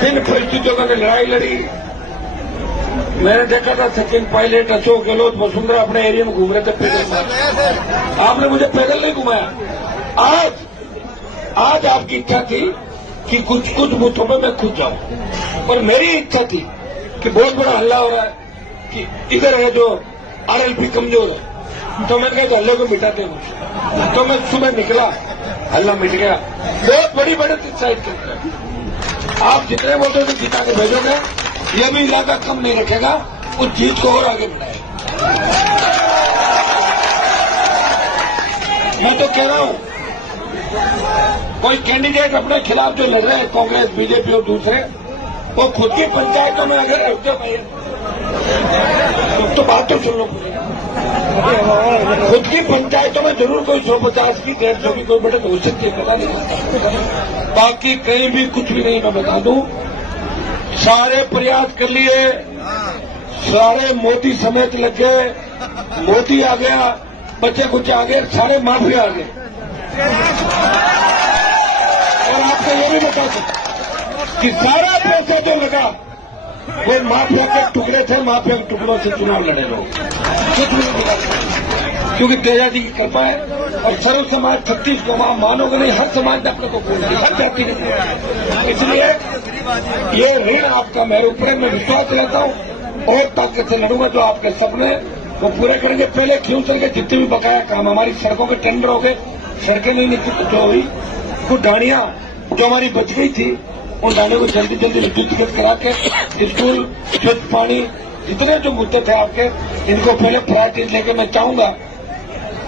जिन परिस्थितियों में लड़ाई लड़ी, मैंने देखा था सचिन पायलट, अशोक गहलोत, वसुंधरा अपने एरिया में घूम रहे थे पैदल। आपने मुझे पैदल नहीं घुमाया। आज आपकी इच्छा थी कि कुछ बूथों में मैं खुद जाऊं, पर मेरी इच्छा थी कि बहुत बड़ा हल्ला हो रहा है कि इधर है जो आरएलपी कमजोर है, तो मैं कहा हल्ले को मिटाते हैं। तो मैं सुबह निकला, हल्ला मिट गया। बहुत बड़ी बढ़त इस साइड के अंदर। आप जितने वोटों से जिता के भेजोगे, ये भी इलाका कम नहीं रखेगा, उस जीत को और आगे बढ़ाएगा। मैं तो कह रहा हूं, कोई कैंडिडेट अपने खिलाफ जो लड़ रहे हैं, कांग्रेस, बीजेपी और दूसरे, वो खुद की पंचायतों में अगर तो बात तो सुन लो। खुद की पंचायतों में जरूर कोई 150 की 150 की कोई बढ़त हो सकती है, पता नहीं। बाकी कहीं भी कुछ भी नहीं। मैं बता दूं, सारे प्रयास कर लिए, सारे मोदी समेत लग गए। मोदी आ गया, बच्चे कुछ आ गए, सारे माफिया आ गए। और आपको ये भी बता सकता कि सारा पैसा जो लगा वो माफिया के टुकड़े थे, माफिया के टुकड़ों से चुनाव लड़े लोग। कुछ भी नहीं दिखा, क्योंकि तेजा जी की कृपा है। और सर्व समाज 36 को आप मानोगे नहीं, हर समाज ने अपने को बोल दिया, हर जाति ने। इसलिए ये ऋण आपका मेरे ऊपर, मैं विश्वास रहता हूं और ताकत से लड़ूंगा। जो आपके सपने वो पूरे करेंगे। पहले खियूसर के जितने भी बकाया काम, हमारी सड़कों के टेंडर हो गए, सड़कें नहीं जो हुई, कुछ गाड़ियां जो हमारी बच गई थी, उन गाड़ियों को जल्दी जल्दी विद्युतीकृत करा के, स्कूल, स्वच्छ पानी, जितने जो मुद्दे थे आपके, इनको पहले प्रायोरिटी लेके मैं चाहूंगा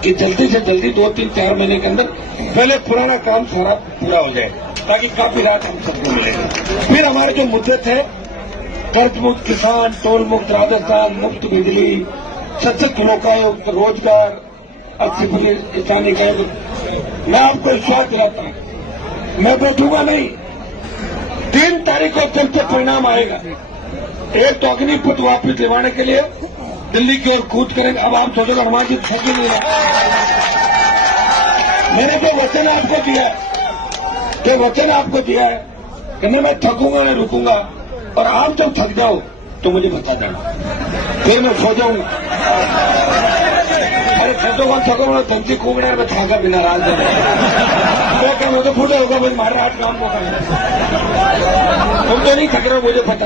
कि जल्दी से जल्दी 2, 3, 4 महीने के अंदर पहले पुराना काम सारा पूरा हो जाए, ताकि काफी राहत हम सबको मिलेगी। फिर हमारे जो मुद्दे थे, कर्ज मुक्त किसान, टोल मुक्त राजस्थान, मुफ्त बिजली, सशक्त लोकायुक्त, रोजगार, 80% किसान इकाई, मैं आपको विश्वास दिलाता हूं, मैं बैठूंगा नहीं। 3 तारीख को चलते परिणाम आएगा। एक तो अग्निपथ वापिस दिलवाने के लिए दिल्ली की ओर कूद करेंगे। अब आप सोचेगा हनुमान जी थक ही नहीं रहा। मैंने जो वचन आपको दिया है कि मैं थकूंगा नहीं, रुकूंगा। और आप जब थक जाओ तो मुझे बता देना, फिर मैं सो जाऊंगा। अरे थको धमकी कूदने में थाका बिना राज देना मैं तो फूटे होगा भाई, मारे हाथ काम को करना। तुम तो नहीं थक रहे, मुझे पता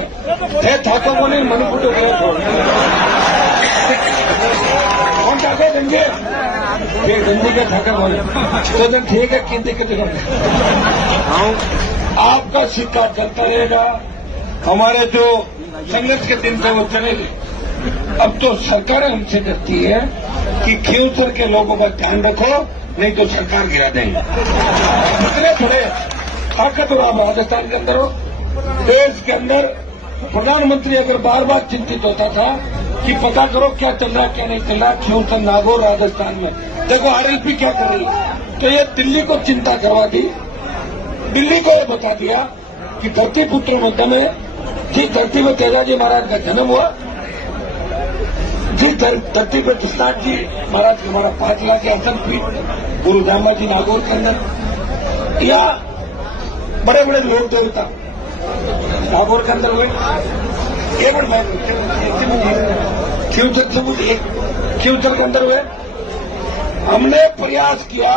है। थाकों को नहीं, मन फूटे गए कौन थाके देंगे, फिर गंदी का थाका बोले तो दिन ठीक है। किन दिक्कत आपका सिक्का चलता रहेगा। हमारे जो संघर्ष के दिन थे वो चलेंगे। अब तो सरकारें हमसे कहती है कि खियूसर के लोगों का ध्यान रखो, नहीं तो सरकार गिरा देंगे। इतने बड़े ताकतवर आप राजस्थान के अंदर हो। देश के अंदर प्रधानमंत्री अगर बार बार चिंतित होता था कि पता करो क्या चल रहा है क्या नहीं चल रहा, खियूसर, नागौर, राजस्थान में देखो आरएलपी क्या कर रही है। तो ये दिल्ली को चिंता करवा दी। दिल्ली को ये बता दिया कि धरती पुत्र मध्य में जिस धरती में तेजाजी महाराज का जन्म हुआ, जिस धरती पर कृष्णाथ जी महाराज के हमारा 5 लाख के असल पीठ गुरु दामा जी नागौर के अंदर, या बड़े बड़े लोक देवता नागौर के अंदर हुए। खियूसर सबूत खियूसर के अंदर हुए। हमने प्रयास किया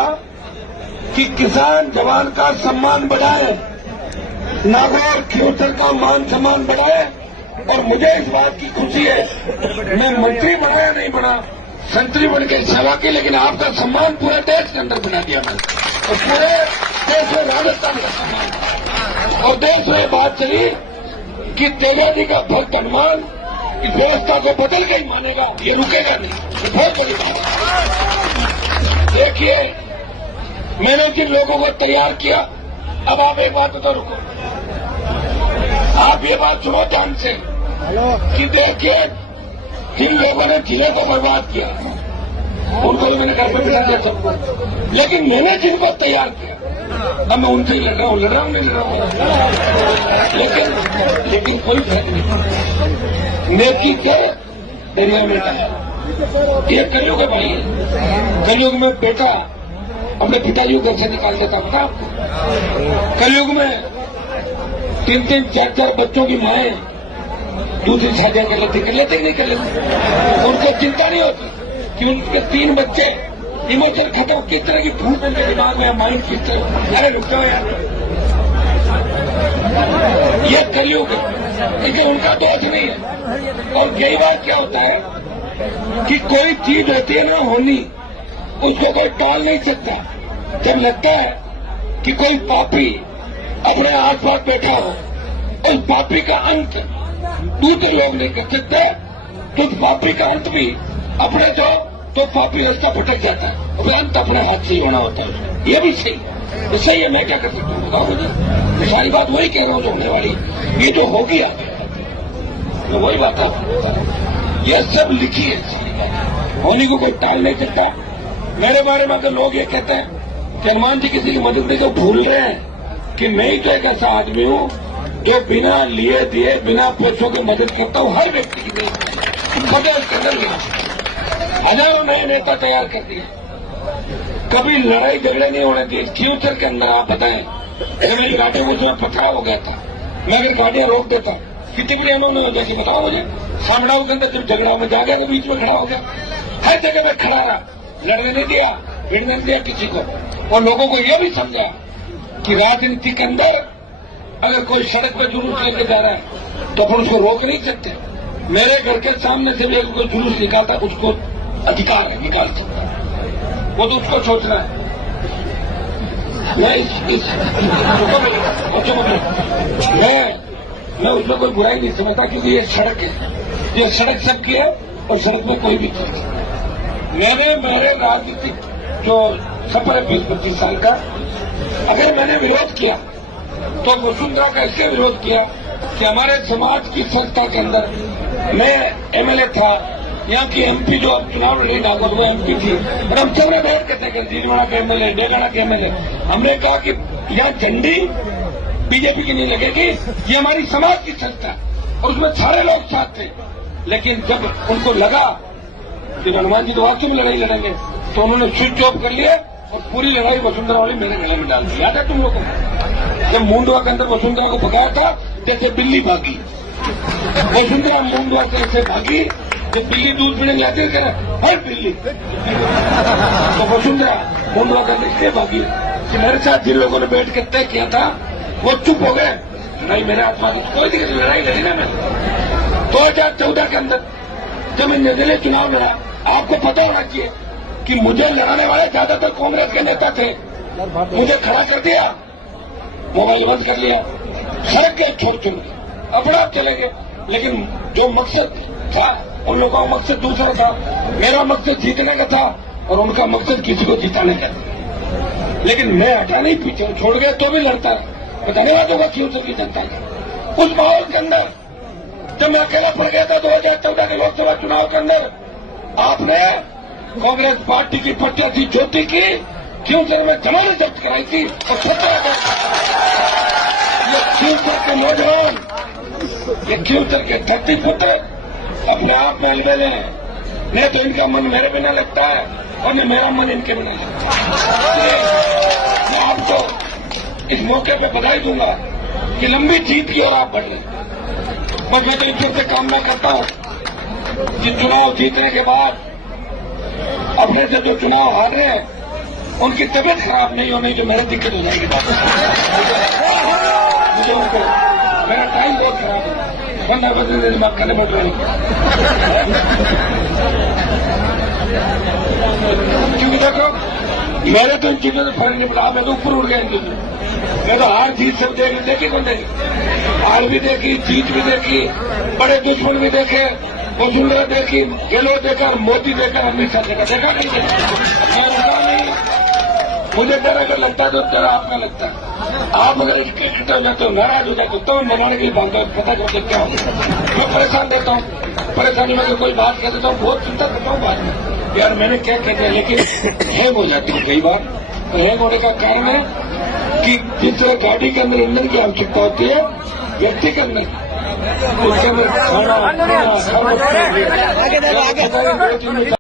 कि किसान जवान का सम्मान बढ़ाए, नागौर खियूसर का मान सम्मान बढ़ाए। और मुझे इस बात की खुशी है, मैं मंत्री बना या नहीं बना, संतरी बन के सेवा की, लेकिन आपका सम्मान पूरे देश के अंदर बना दिया मैंने। और पूरे देश में राजस्थान का सम्मान। और देश में बात चली कि तेजा जी का भक्त हनुमान इस व्यवस्था को बदल के ही मानेगा, ये रुकेगा नहीं। ये बहुत बड़ी बात है। देखिए, मैंने जिन लोगों को तैयार किया, अब आप एक बात तो रुको, आप ये बात सुनो ध्यान से कि देखिए, जिन लोगों ने जिले को बर्बाद किया उनको भी मैंने घर पर बिठा दिया सबको, लेकिन मैंने जिनको तैयार किया अब मैं उनसे ही लड़ रहा हूं नहीं लड़ रहा हूं। लेकिन कोई फर्क नहीं। नेकी के एरिया में ये कलयुग है भाई। कलयुग में बेटा अपने पिताजी को घर से निकाल देता, पता आपको? कलयुग में 3-3, 4-4 बच्चों की माएं दूसरी शादियां कर लेती कि नहीं कर लेती। उनको चिंता नहीं होती कि उनके 3 बच्चे इमोशन खत्म, किस तरह की फूट उनके दिमाग में, माइंड किस तरह। अरे रुक जाओ यार, ये कलयुग है, क्योंकि उनका दोष नहीं है। और कई बार क्या होता है कि कोई चीज होती है ना होनी, उसको कोई टाल नहीं सकता। जब लगता है कि कोई पापी अपने आसपास बैठा हो, उस पापी का अंत दूसरे लोग नहीं कर सकते, तो उस पापी का अंत भी अपने तो पापी रास्ता भटक जाता है, और अंत अपने हाथ से ही होना होता है। ये भी सही है, सही है। मैं क्या कर सकता हूँ बताओ मुझे। सारी बात वही कह रहा हूँ जो होने वाली, ये जो हो गया तो वही बात है। ये सब लिखी है, होने को कोई टाल नहीं सकता। मेरे बारे में अगर लोग ये कहते हैं कि हनुमान जी किसी की मदद नहीं, तो भूल रहे हैं कि मैं ही तो एक ऐसा आदमी हूं जो बिना लिए दिए, बिना पैसों की मदद करता हूं हर व्यक्ति की। बदल कर हजारों नए नेता तैयार कर दिए, कभी लड़ाई झगड़े नहीं होने दिए। फ्यूचर के अंदर आप बताएं, अगर मेरी गाड़ियों को उसमें पथराव हो गया था, मैं अगर गाड़ियां रोक देता, कितनी बड़ी उन्होंने हो जाती बताओ मुझे। सामनाओं के अंदर जब झगड़ा में जा गया तो बीच में खड़ा हो गया, हर जगह में खड़ा रहा, लड़ने नहीं दिया, भिड़ने नहीं दिया किसी को। और लोगों को यह भी समझा कि राजनीति के अंदर अगर कोई सड़क पर जुलूस लेके जा रहा है तो अपन उसको रोक नहीं सकते। मेरे घर के सामने से भी अगर कोई जुलूस निकालता, उसको अधिकार है, निकाल सकता है, वो तो उसको सोचना है। मैं उसमें कोई बुराई नहीं समझता, क्योंकि ये सड़क है, ये सड़क सबकी है और सड़क में कोई भी चीज है। मेरे राजनीतिक जो सफर है 20-25 साल का, अगर मैंने विरोध किया तो वसुंधरा का इसलिए विरोध किया कि हमारे समाज की संस्था के अंदर मैं एमएलए था, यहाँ की एमपी जो अब चुनाव लड़ी नागौर वो एमपी थी, और हम सबने बैठ के थे जीलवाड़ा के एमएलए, डेगाना के एमएलए। हमने कहा कि यहाँ झंडी बीजेपी की नहीं लगेगी, ये हमारी समाज की संस्था, और उसमें सारे लोग साथ थे। लेकिन जब उनको लगा कि हनुमान जी तो वाकई में लड़ाई लड़ेंगे, तो उन्होंने स्विच ऑफ कर लिया और पूरी लड़ाई वसुंधरा वाली मेरे गले में डाल दी। याद है तुम लोगों को, जब मुंडवा के अंदर वसुंधरा को भगाया था, जैसे बिल्ली भागी, वसुंधरा मुंडवा से ऐसे भागी, जब बिल्ली दूध पीने जाती है हर बिल्ली, तो वसुंधरा मुंडवा का इसलिए भागी कि मेरे साथ जिन लोगों ने बैठ के तय किया था वो चुप हो गए। नहीं, मेरे आत्मा की कोई दिक्कत, लड़ाई लड़ी ना मैं 2014 के अंदर जब मैं निर्दलीय चुनाव लड़ा। आपको पता होना चाहिए कि मुझे लड़ाने वाले ज्यादातर कांग्रेस के नेता थे। मुझे खड़ा कर दिया, मोबाइल बंद कर लिया, सड़क के छोड़ के अपना आप चले गए। लेकिन जो मकसद था, उन लोगों का मकसद दूसरा था, मेरा मकसद जीतने का था और उनका मकसद किसी को जिताने का था। लेकिन मैं हटा नहीं, पीछे छोड़ गया तो भी लड़ता है। धन्यवाद होगा फ्यूचर की जनता का। उस माहौल के अंदर जब मैं अकेला पड़ गया था 2014 के लोकसभा चुनाव के अंदर, आपने कांग्रेस पार्टी की प्रत्याशी ज्योति की फ्यूचर में जमानत जब्त कराई थी और 17 ये फ्यूचर के नौजवान, ये फ्यूचर के 30 पुत्र अपने आप में अलबेले हैं। नहीं तो इनका मन मेरे बिना लगता है और न मेरा मन इनके बिना लगता है। मैं आपको इस मौके पे बधाई दूंगा कि लंबी जीत की ओर आप बढ़ रहे। और मैं तो ईश्वर से कामना करता हूं कि चुनाव जीतने के बाद अपने से जो चुनाव हार रहे हैं उनकी तबीयत खराब नहीं होनी, जो मेरी दिक्कत हो जाएगी। मुझे उनको, मेरा टाइम बहुत खराब है, 15 बजे बात करने बैठ रहे क्योंकि देखो मेरे तो इन चीजों से फर्क नहीं पड़ा। मैं तो ऊपर उड़ गया इन चीजों, मैं तो हार जीत सब देखी कौन देखी, हार भी देखी, जीत भी देखी, बड़े दुश्मन भी देखे, वसुंधरा देखी, गहलोत देखा, मोदी देखा, अमित शाह देखा नहीं नहीं। मुझे डर अगर लगता है तो डर आपका लगता है। आप अगर एक मैं तो नाराज हो जाते तो मनाने के लिए बांधता पता करते क्या होगा। मैं परेशान रहता हूँ, परेशानी में कोई बात कह देता हूँ, बहुत चिंता करता हूँ बाद में यार मैंने क्या कह दिया, लेकिन हैंग हो जाती है कई बार। तो हैंग होने का कारण है कि जिस तरह गाड़ी के अंदर ईंधन की आवश्यकता होती है, व्यक्ति के अंदर उसके अंदर खाना